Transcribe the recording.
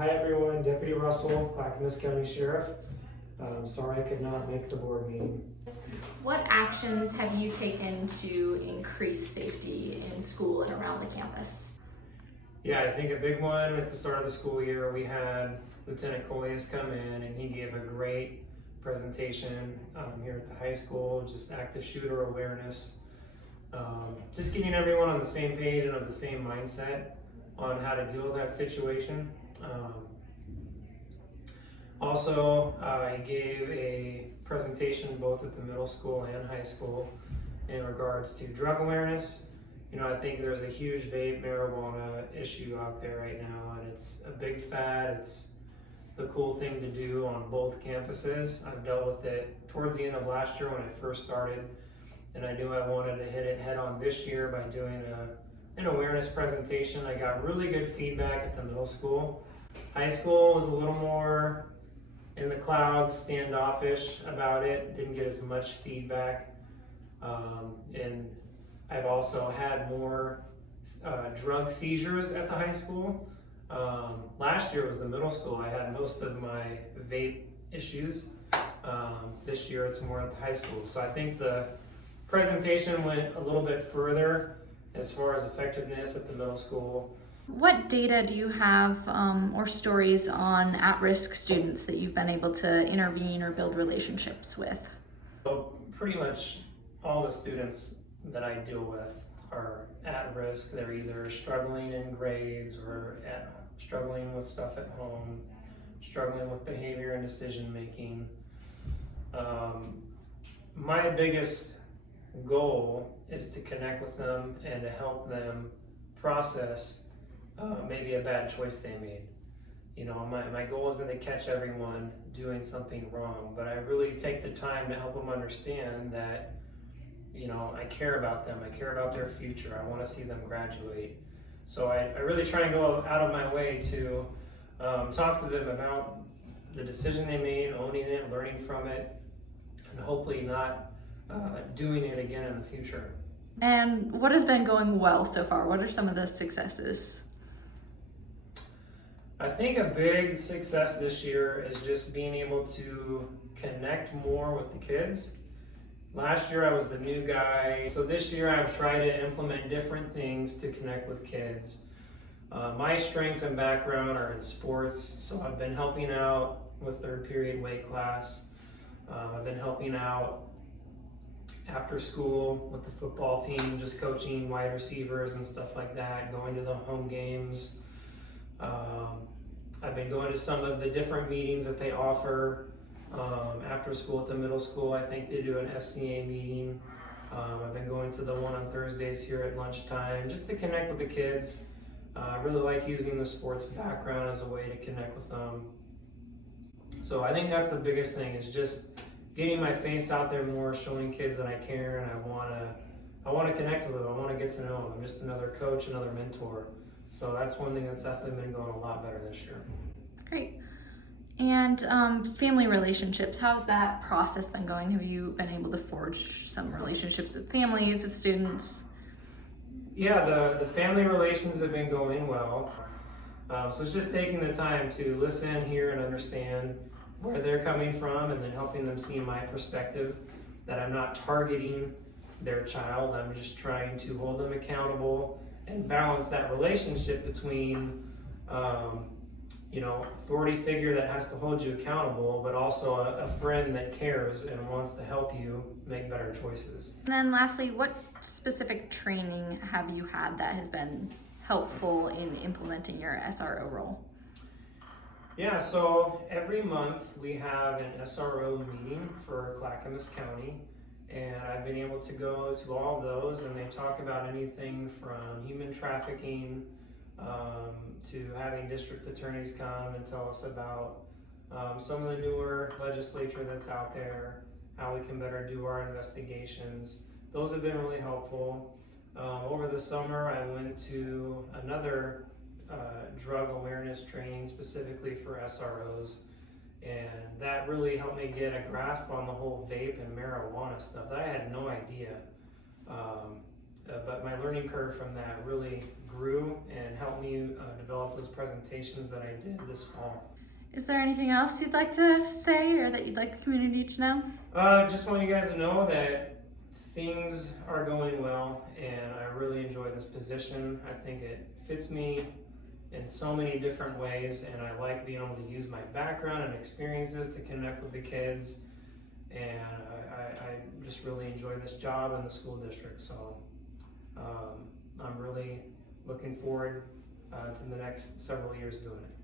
Hi everyone, Deputy Russell, Clackamas County Sheriff. Sorry I could not make the board meeting. What actions have you taken to increase safety in school and around the campus? Yeah, I think a big one at the start of the school year, we had Lieutenant Coleus come in and he gave a great presentation here at the high school, just active shooter awareness. Just getting everyone on the same page and of the same mindset on how to deal with that situation. Also, I gave a presentation both at the middle school and high school in regards to drug awareness. You know, I think there's a huge vape marijuana issue out there right now, and it's a big fad. It's the cool thing to do on both campuses. I've dealt with it towards the end of last year when I first started, and I knew I wanted to hit it head on this year by doing an awareness presentation. I got really good feedback at the middle school. High school was a little more in the clouds, standoffish about it, didn't get as much feedback. And I've also had more drug seizures at the high school. Last year was the middle school. I had most of my vape issues. This year it's more at the high school. So I think the presentation went a little bit further as far as effectiveness at the middle school. What data do you have or stories on at-risk students that you've been able to intervene or build relationships with? So pretty much all the students that I deal with are at risk. They're either struggling in grades or struggling with stuff at home, struggling with behavior and decision making. My biggest goal is to connect with them and to help them process maybe a bad choice they made. You know, my goal isn't to catch everyone doing something wrong, but I really take the time to help them understand that, you know, I care about them, I care about their future, I want to see them graduate. So I really try and go out of my way to talk to them about the decision they made, owning it, learning from it, and hopefully not doing it again in the future. And what has been going well so far? What are some of the successes? I think a big success this year is just being able to connect more with the kids. Last year I was the new guy, so this year I've tried to implement different things to connect with kids. My strengths and background are in sports, so I've been helping out with third period weight class. I've been helping out after school with the football team, just coaching wide receivers and stuff like that, going to the home games. I've been going to some of the different meetings that they offer after school at the middle school. I think they do an FCA meeting. I've been going to the one on Thursdays here at lunchtime just to connect with the kids. I really like using the sports background as a way to connect with them. So I think that's the biggest thing, is just getting my face out there more, showing kids that I care and I want to connect with them. I want to get to know them. I'm just another coach, another mentor. So that's one thing that's definitely been going a lot better this year. Great. And family relationships, how's that process been going? Have you been able to forge some relationships with families of students? Yeah, the family relations have been going well. So it's just taking the time to listen, hear, and understand where they're coming from, and then helping them see my perspective, that I'm not targeting their child. I'm just trying to hold them accountable and balance that relationship between you know, authority figure that has to hold you accountable, but also a friend that cares and wants to help you make better choices. And then lastly, what specific training have you had that has been helpful in implementing your SRO role? Yeah, so every month we have an SRO meeting for Clackamas County, and I've been able to go to all of those, and they talk about anything from human trafficking to having district attorneys come and tell us about some of the newer legislature that's out there, how we can better do our investigations. Those have been really helpful. Over the summer, I went to another drug awareness training specifically for SROs, and that really helped me get a grasp on the whole vape and marijuana stuff that I had no idea. but my learning curve from that really grew and helped me develop those presentations that I did this fall. Is there anything else you'd like to say or that you'd like the community to know? Just want you guys to know that things are going well and I really enjoy this position. I think it fits me in so many different ways, and I like being able to use my background and experiences to connect with the kids, and I just really enjoy this job in the school district. So I'm really looking forward to the next several years doing it.